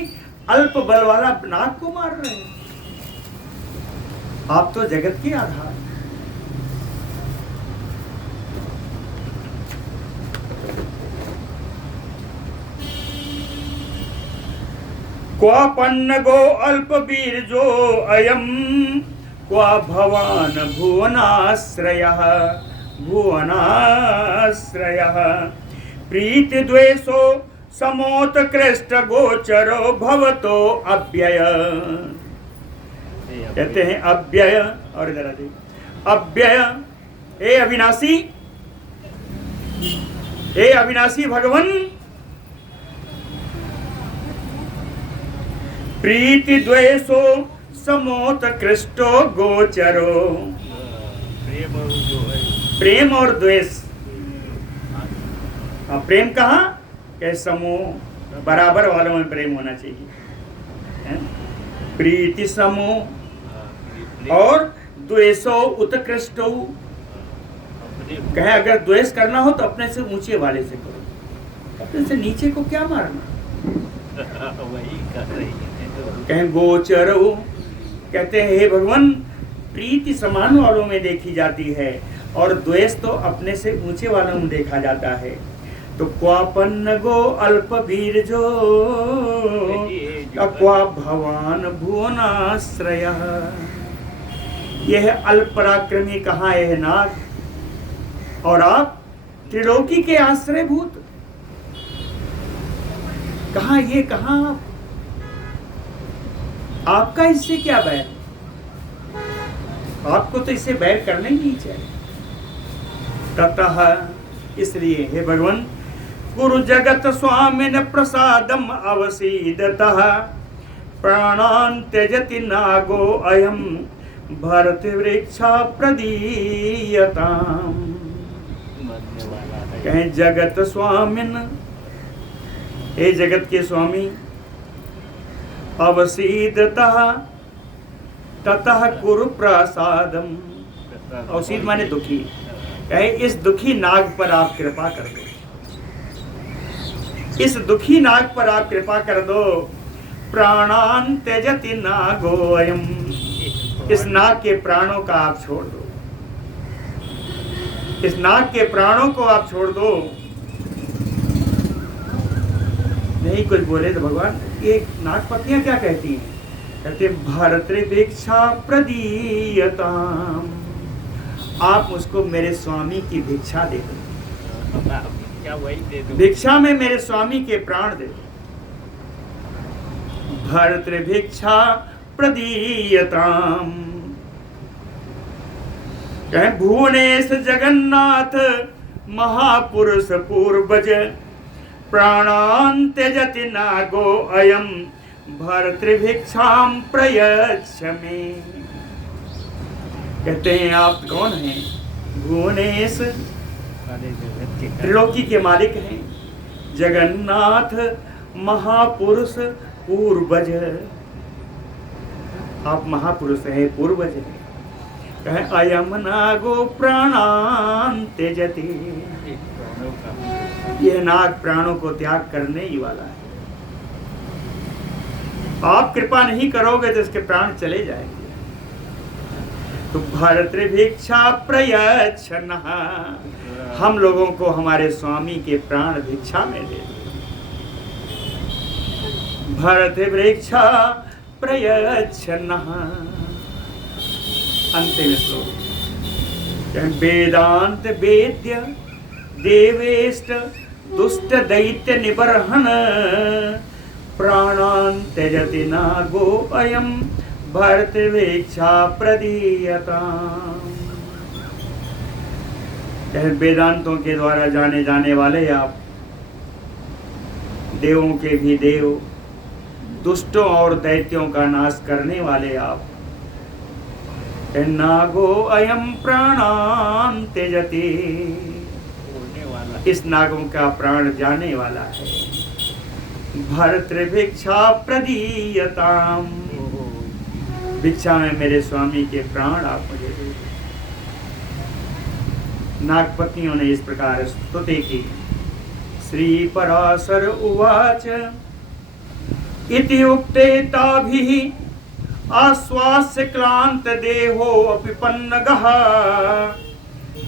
अल्प बल वाला नाग को मार रहे हैं। आप तो जगत के आधार। क्वा पन्नगो अल्प बीर्जो अयम क्वा भवान भुवनाश्रयः। भुवनाश्रयः प्रीति द्वेषो समोत्कृष्ट गोचरो भवतो अव्यय। कहते हैं अव्यय, और इधर आ जाइए, अव्यय हे अविनाशी, हे अविनाशी भगवान, प्रीति द्वेषो समोत्कृष्टो गोचरो। प्रेम और द्वेष, प्रेम कहाँ? के समूह बराबर वालों में प्रेम होना चाहिए। प्रीति समूह और द्वेषो उत्कृष्टो। कहे अगर द्वेष करना हो तो अपने से ऊंचे वाले से करो, अपने से नीचे को क्या मारना। वही कर रही है। कहें गोचरो, कहते हैं हे भगवान प्रीति समान वालों में देखी जाती है और द्वेष तो अपने से ऊंचे वालों में देखा जाता है। तो क्वापन्न गो अल्प बीर्जो क्वा भवान भुवनाश्रयः। यह अल्प पराक्रमी कहाँ है नाग, और आप त्रिलोकी के आश्रयभूत कहाँ? ये कहाँ आपका इससे क्या बैर? आपको तो इससे बैर करना ही नहीं चाहिए। ततः इसलिए हे भगवान गुरु जगत स्वामिन प्रसादम अवसीदतः प्राणान त्यजति नागो अयम भरत वृक्षा प्रदीयताम। कहें जगत स्वामिन, हे जगत के स्वामी, अवसीदतः ततः कुरु प्रसादम। अवसीद माने दुखी। कहे इस दुखी नाग पर आप कृपा कर दो, इस दुखी नाग पर आप कृपा कर दो। प्राणान त्यजति नागोऽयम्। इस नाग के प्राणों का आप छोड़ दो, इस नाग के प्राणों को आप छोड़ दो। नहीं कुछ बोले तो भगवान ये नाग पत्नियां क्या कहती हैं? कहते भारतरे भिक्षा प्रदीयताम, आप मुझको मेरे स्वामी की भिक्षा दे दो, क्या वही दे दो। भिक्षा में मेरे स्वामी के प्राण दे दो। भारतरे भिक्षा प्रदीयताम। कहें भुवनेश जगन्नाथ महापुरुष पूर्वज, प्राणान त्यजति नागो अयम भर्तृभिक्षाम प्रयच्छ मे। कहते हैं आप कौन हैं? भुवनेश त्रिलोकी के मालिक हैं, जगन्नाथ महापुरुष पूर्वज, आप महापुरुष हैं, पूर्वज हैं। कहे अयम नागो प्राणान त्यजति, यह नाग प्राणों को त्याग करने ही वाला है। आप कृपा नहीं करोगे तो इसके प्राण चले जाएंगे। तो भारतरे भिक्षा प्रयच्छनः, हम लोगों को हमारे स्वामी के प्राण भिक्षा में दे दो। भारतरे भिक्षा प्रयच्छनः। अंतिम श्लोक, वेदांत वेद्य देवेष्ट दुष्ट दैत्य निबर्हन, प्राणान त्यजति नागो अयम भर्तृभिक्षा प्रदीयताम्। वेदांतों के द्वारा जाने जाने वाले आप, देवों के भी देव, दुष्टों और दैत्यों का नाश करने वाले आप, नागो अयम प्राणान त्यजति, इस नागों का प्राण जाने वाला है। भर्तृभिक्षा प्रदीयताम, भिक्षा में मेरे स्वामी के प्राण आप मुझे दे। नागपत्नियों ने इस प्रकार स्तुति की। श्री पराशर उवाच इति उक्ते ताभिः आश्वास्य क्लांत देहो अपि पन्नगः,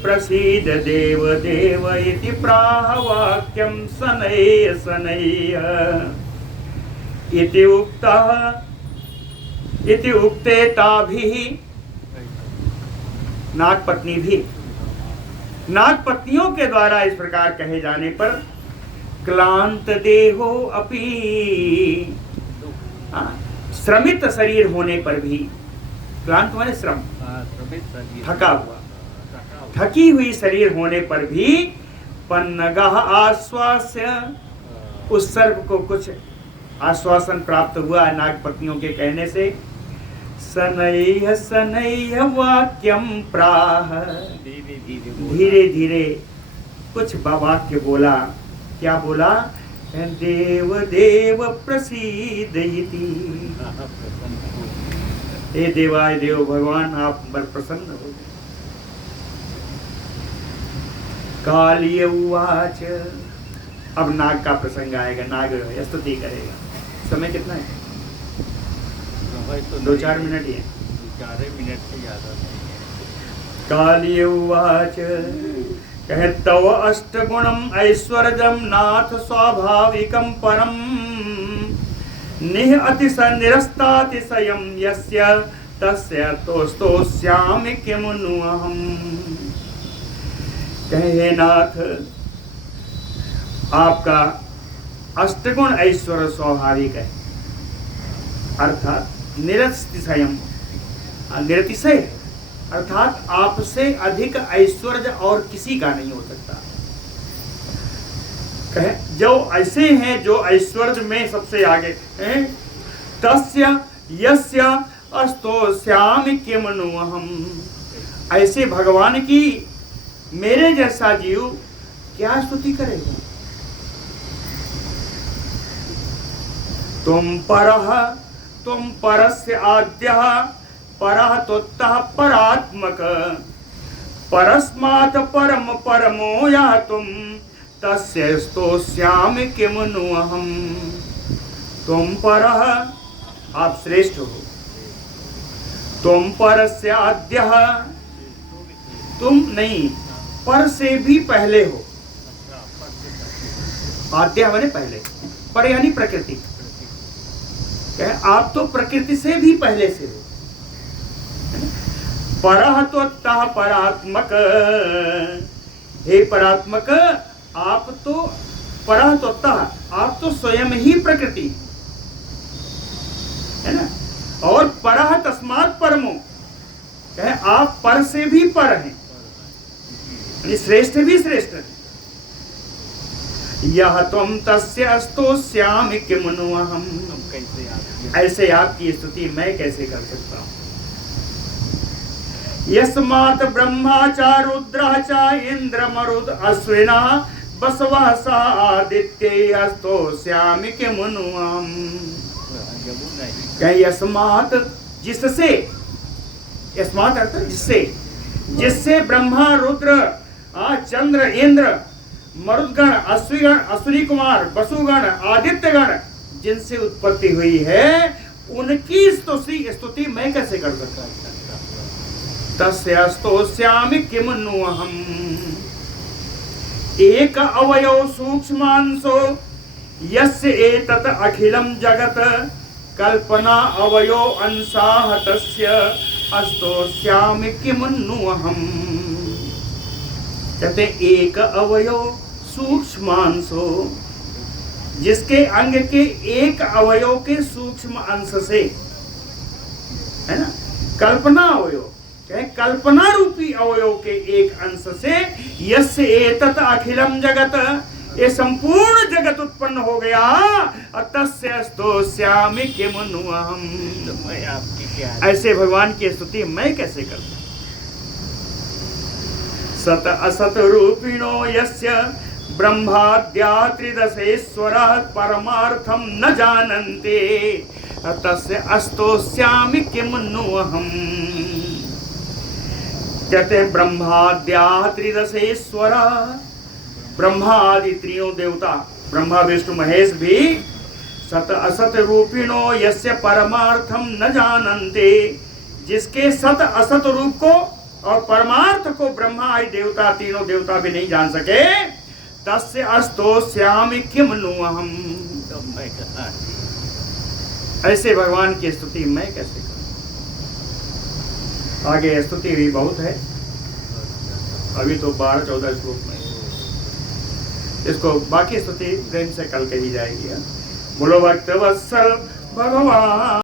प्रसीद देव देव इति प्राह वाक्यं शनैः शनैः। इति उक्ते ताभिः, नागपत्नी भी, नागपत्नियों के द्वारा इस प्रकार कहे जाने पर, क्लांत देहो अपि, श्रमित शरीर होने पर भी, क्लांत माने श्रम, थका हुआ, थकी हुई शरीर होने पर भी, पन्नगः आश्वास्य, उस सर्प को कुछ आश्वासन प्राप्त हुआ नागपत्नियों के कहने से। शनैः शनैः वाक्यम प्राह, धीरे धीरे कुछ वाक्य बोला। क्या बोला? देव देव प्रसीद इति, हे देवाय देव भगवान आप पर प्रसन्न हो। कालीय उवाच, अब नाग का प्रसंग आएगा, नाग स्तुति करेगा। समय कितना है? 2-4 मिनट ही है, 4 मिनट से ज्यादा नहीं है। कालीय उवाच, कहे तव अष्टगुणम ऐश्वर्यम नाथ स्वाभाविकम परम, निह अतिश निरस्तातिशयम यस्य तस्य तोस्तोस्यामि किमु नु अहम्। कहे नाथ, आपका अष्टगुण ऐश्वर्य स्वाभाविक है, अर्थात निरतिशयम, निरतिशय, अर्थात आपसे अधिक ऐश्वर्य और किसी का नहीं हो सकता। कहे जो ऐसे हैं, जो ऐश्वर्य में सबसे आगे हैं, तस्य यस्य अस्तोस्यामि किम नु अहम्, ऐसे भगवान की मेरे जैसा जीव क्या स्तुति करेगा। तुम परस्य आद्यः परः त्वत्तः परात्मक, परस्मात् परम परमो यातुम तस्य स्तोस्यामि किम नु अहम्। तुम परः, आप श्रेष्ठ हो। तुम परस्याद्यः, तुम नहीं, पर से भी पहले हो। आद्य माने पहले, पर यानी प्रकृति। आप तो प्रकृति से भी पहले से हो। परः त्वत्तः परात्मक, हे परात्मक, आप तो परः त्वत्तः, आप तो स्वयं ही प्रकृति है ना। और परः तस्मात् परमो, आप पर से भी पर हैं, यानी श्रेष्ठ भी श्रेष्ठ है। यह त्वं तस्य स्तोष्यामि किम नु अहम्, ऐसे आपकी स्तुति मैं कैसे कर सकता हूँ। यस्मात् ब्रह्मा च रुद्रः च इंद्र मरुद अश्विनः बसवः स आदित्य स्तोष्यामि किम नु अहम्। यस्मात्, जिससे, यस्मात् अर्थ जिससे, जिससे ब्रह्मा रुद्र चंद्र इंद्र मरुदगण अश्विगण असुरी कुमार वसुगण आदित्यगण जिनसे उत्पत्ति हुई है, उनकी स्तुति मैं कैसे कर सकता हूँ। तस्य स्तोष्यामि किम नु अहम्। एक अवयव सूक्ष्मांशो यस्य एतत् अखिलं जगत् कल्पना अवयो अंशाः तस्य स्तोष्यामि किम नु अहम्। कहते एक अवयव सूक्ष्मांशो, जिसके अंग के एक अवयव के सूक्ष्म अंश से, है ना, कल्पना अवयव, कल्पना रूपी अवयव के एक अंश से, यस्य एतत् अखिलम जगत, ये संपूर्ण जगत उत्पन्न हो गया। तस्य स्तोष्यामि किम नु अहम्। ऐसे भगवान की स्तुति मैं कैसे कर सकता। सत असत रूपिणो यस्य ब्रह्माद्या त्रिदशेश्वरः परमार्थं न जानन्ते तस्य स्तोष्यामि किम नु अहम्। कहते हैं ब्रह्माद्या त्रिदशेश्वरः, ब्रह्मा आदि त्रियों देवता, ब्रह्मा विष्णु महेश भी सत असत रूपिणो यस्य परमार्थम न जानन्ते, जिसके सत असत रूप को और परमार्थ को ब्रह्मा आदि देवता तीनों देवता भी नहीं जान सके, तस्य स्तोष्यामि किम नु अहम्। ऐसे भगवान की स्तुति मैं कैसे करूं। आगे स्तुति भी बहुत है, अभी तो 12-14 श्लोक में, इसको बाकी स्तुति प्रेम से कल कही जाएगी। बोलो भक्त वत्सल भगवान।